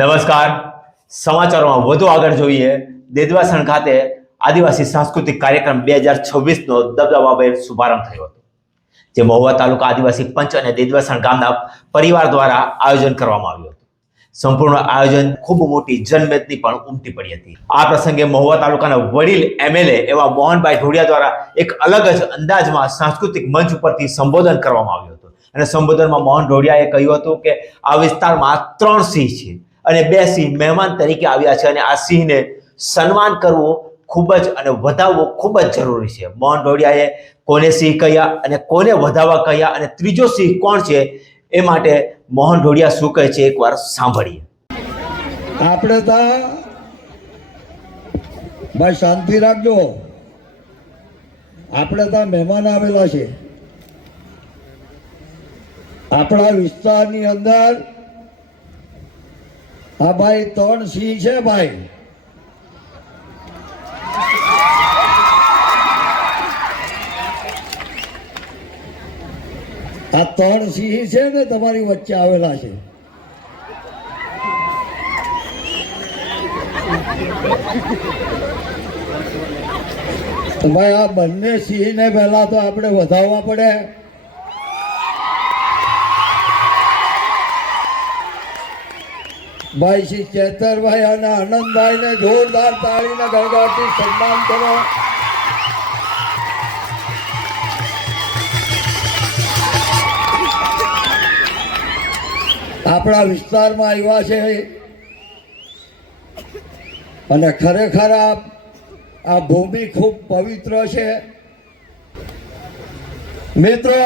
નમસ્કાર. સમાચારોમાં વધુ આગળ જોઈએ. દેદવાસણ ખાતે આદિવાસી સાંસ્કૃતિક કાર્યક્રમ 2026નો દબદબાભેર શુભારંભ થયો હતો, જે મહુવા તાલુકા આદિવાસી પંચ અને દેદવાસણ ગામના પરિવાર દ્વારા આયોજન કરવામાં આવ્યું હતું. સંપૂર્ણ આયોજન ખૂબ મોટી જનમેદની પણ ઉમટી પડી હતી. આ પ્રસંગે મહુવા તાલુકાના વડીલ એમએલએ એવા મોહનભાઈ ઢોડિયા દ્વારા એક અલગ જ અંદાજમાં સાંસ્કૃતિક મંચ ઉપરથી સંબોધન કરવામાં આવ્યું હતું. અને સંબોધનમાં મોહન ઢોડિયાએ કહ્યું હતું કે આ વિસ્તારમાં 3 સિંહ છે અને 2 સિંહ મહેમાન તરીકે આવ્યા છે અને આ સિંહને સન્માન કરવું ખૂબ જ અને વધાવવું ખૂબ જ જરૂરી છે. મોહન ઢોડિયાએ કોને સિંહ કહ્યા અને કોને વધાવવા કહ્યા અને ત્રીજો સિંહ કોણ છે એ માટે મોહન ઢોડિયા શું કહે છે એકવાર સાંભળીએ. આપણે તો ભાઈ શાંતિ રાખજો. આપણે તો મહેમાન આવેલા છે આપણા વિસ્તારની અંદર. આ ભાઈ 3 સિંહ છે ભાઈ. આ 3 સિંહ છે ને તમારી વચ્ચે આવેલા છે. ભાઈ આ બંને સિંહને પહેલા તો આપણે વધાવવા પડે. ભાઈ શ્રી ચેતરભાઈ અને આનંદભાઈ ને જોરદાર તાળીના ગણગણથી સન્માન કરો. આપણા વિસ્તારમાં આવ્યા છે અને ખરેખર આ ભૂમિ ખૂબ પવિત્ર છે. મિત્રો,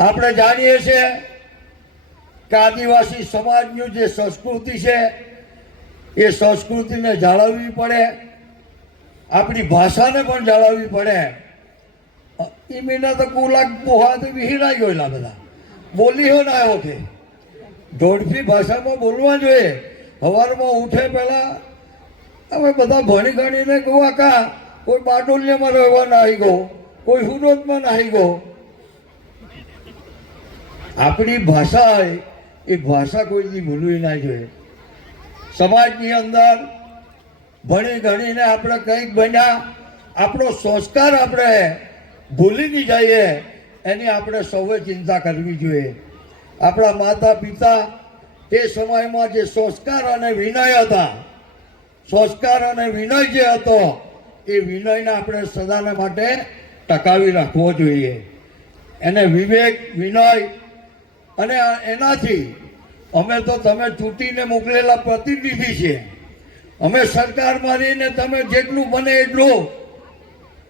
આપણે જાણીએ છીએ કે આદિવાસી સમાજની જે સંસ્કૃતિ છે એ સંસ્કૃતિને જાળવવી પડે, આપણી ભાષાને પણ જાળવવી પડે. એ મહિના તો કુલાક પોહાથી વિહીરાઈ ગયેલા બધા બોલી હો ના આવ્યો કે ઢોળફી ભાષામાં બોલવા જોઈએ. સવારમાં ઉઠે પહેલા અમે બધા ભણી ગણીને ગોવા કા કોઈ બારડોલિયામાં રહેવા નાહી ગયો, કોઈ હુરોદમાં નાહી ગયો. આપણી ભાષા એ ભાષા કોઈથી ભૂલવી ના જોઈએ. સમાજની અંદર ભણી ગણીને આપણે કંઈક બન્યા, આપણો સંસ્કાર આપણે ભૂલી નહીં જઈએ એની આપણે સૌએ ચિંતા કરવી જોઈએ. આપણા માતા પિતા તે સમયમાં જે સંસ્કાર અને વિનય હતા, સંસ્કાર અને વિનય જે હતો એ વિનયને આપણે સદાને માટે ટકાવી રાખવો જોઈએ. એને વિવેક, વિનય અને એનાથી અમે તો તમે ચૂંટીને મોકલેલા પ્રતિનિધિ છીએ. અમે સરકારમાં રહીને તમે જેટલું બને એટલું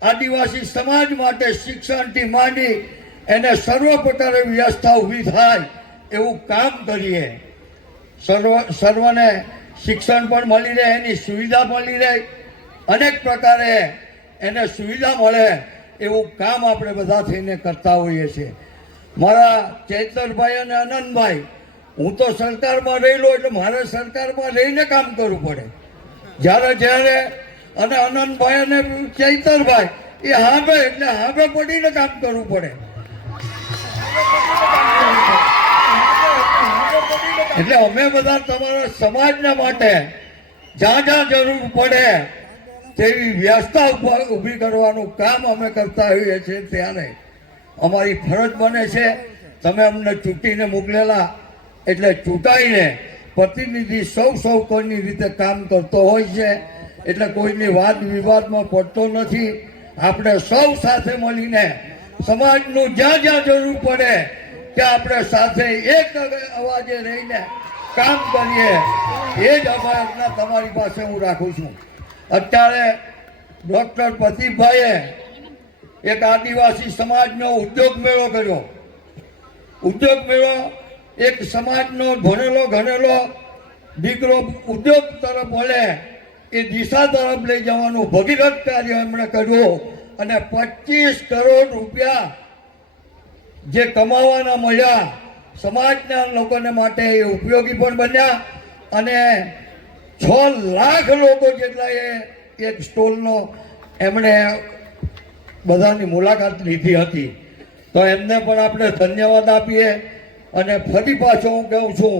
આદિવાસી સમાજ માટે શિક્ષણથી માંડી એને સર્વ પ્રકારે વ્યવસ્થા ઊભી થાય એવું કામ કરીએ. સર્વને શિક્ષણ પણ મળી રહે, એની સુવિધા મળી રહે, અનેક પ્રકારે એને સુવિધા મળે એવું કામ આપણે બધા થઈને કરતા હોઈએ છીએ. મારા ચૈતરભાઈ અને આનંદભાઈ, હું તો સરકારમાં રહેલો એટલે મારે સરકારમાં રહીને કામ કરવું પડે. જ્યારે અને આનંદભાઈ અને ચૈતરભાઈ એ હાંભે એટલે હાંભે પડીને કામ કરવું પડે. એટલે અમે બધા તમારા સમાજના માટે જ્યાં જ્યાં જરૂર પડે તેવી વ્યવસ્થા ઊભી કરવાનું કામ અમે કરતા હોઈએ છીએ. ત્યારે અમારી ફરજ બને છે. તમે અમને ચૂંટીને મોકલેલા એટલે ચૂંટાઈને પ્રતિનિધિ સૌ કોઈની રીતે કામ કરતો હોય છે. એટલે કોઈની વાદ વિવાદમાં પડતો નથી. આપણે સૌ સાથે મળીને સમાજનું જ્યાં જ્યાં જરૂર પડે ત્યાં આપણે સાથે એક અવાજે રહીને કામ કરીએ. એ જ અભ્યર્થના તમારી પાસે હું રાખું છું. અત્યારે ડૉક્ટર પ્રદીપભાઈએ એક આદિવાસી સમાજનો ઉદ્યોગ મેળો કર્યો. ઉદ્યોગ મેળો એક સમાજનો ભણેલો ગણેલો દીકરો ઉદ્યોગ તરફ વળે એ દિશા તરફ લઈ જવાનું ભગીરથ કાર્ય એમણે કર્યું અને 25 કરોડ રૂપિયા જે કમાવાના મળ્યા સમાજના લોકોને માટે એ ઉપયોગી પણ બન્યા. અને 6 લાખ લોકો જેટલા એક સ્ટોલનો એમણે બધાની મુલાકાત લીધી હતી. તો એમને પણ આપણે ધન્યવાદ આપીએ. અને ફરી પાછો હું કહું છું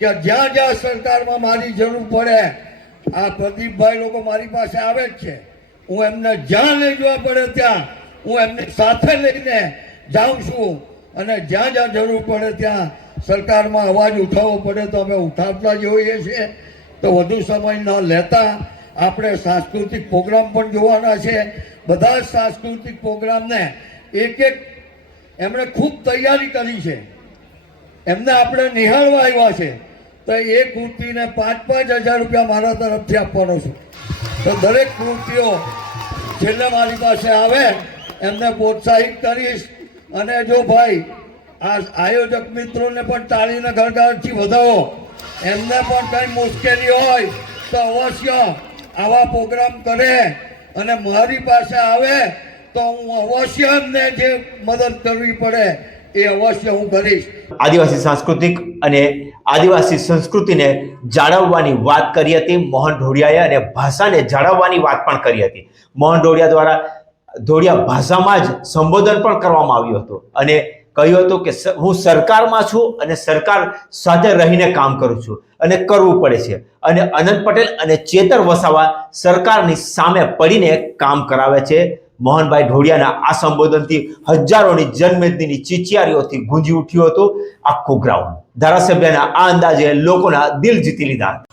કે જ્યાં જ્યાં સરકારમાં મારી જરૂર પડે આ પ્રદીપભાઈ લોકો મારી પાસે આવે જ છે. હું એમને જ્યાં લઈ જવા પડે ત્યાં હું એમને સાથે લઈને જાઉં છું અને જ્યાં જ્યાં જરૂર પડે ત્યાં સરકારમાં અવાજ ઉઠાવવો પડે તો અમે ઉઠાવતા જ હોઈએ છીએ. તો વધુ સમય ન લેતા આપણે સાંસ્કૃતિક પ્રોગ્રામ પણ જોવાના છે. બધા જ સાંસ્કૃતિક પ્રોગ્રામને એક એમણે ખૂબ તૈયારી કરી છે. એમને આપણે નિહાળવા આવ્યા છે તો એ કૃતિને 5,000 રૂપિયા મારા તરફથી આપવાનો છું. તો દરેક કૃતિઓ છેલ્લે મારી પાસે આવે એમને પ્રોત્સાહિત કરીશ. અને જો ભાઈ આ આયોજક મિત્રોને પણ તાળીના ગણગણથી વધાવો. એમને પણ કંઈ મુશ્કેલી હોય તો અવશ્ય આવા પ્રોગ્રામ કરે અને મારી પાસે આવે તો હું અવશ્ય એમને જે મદદ કરવી પડે એ અવશ્ય હું કરીશ. આદિવાસી સાંસ્કૃતિક અને આદિવાસી સંસ્કૃતિને જાળવવાની વાત કરી હતી મોહન ઢોડિયાએ અને ભાષાને જાળવવાની વાત પણ કરી હતી. મોહન ઢોડિયા દ્વારા ઢોડિયા ભાષામાં જ સંબોધન પણ કરવામાં આવ્યું હતું અને કહ્યું હતું કે હું સરકારમાં છું અને સરકાર સાથે રહીને કામ કરું છું અને કરવું પડે છે. અને અનંત પટેલ અને ચેતર વસાવા સરકારની સામે પડીને કામ કરાવે છે. મોહનભાઈ ઢોડિયાના આ સંબોધનથી હજારોની જનમેદનીની ચીચિયારીઓથી ગુંજી ઉઠ્યું હતું આખું ગ્રાઉન્ડ. ધારાસભ્યના આ અંદાજે લોકોના દિલ જીતી લીધા હતા.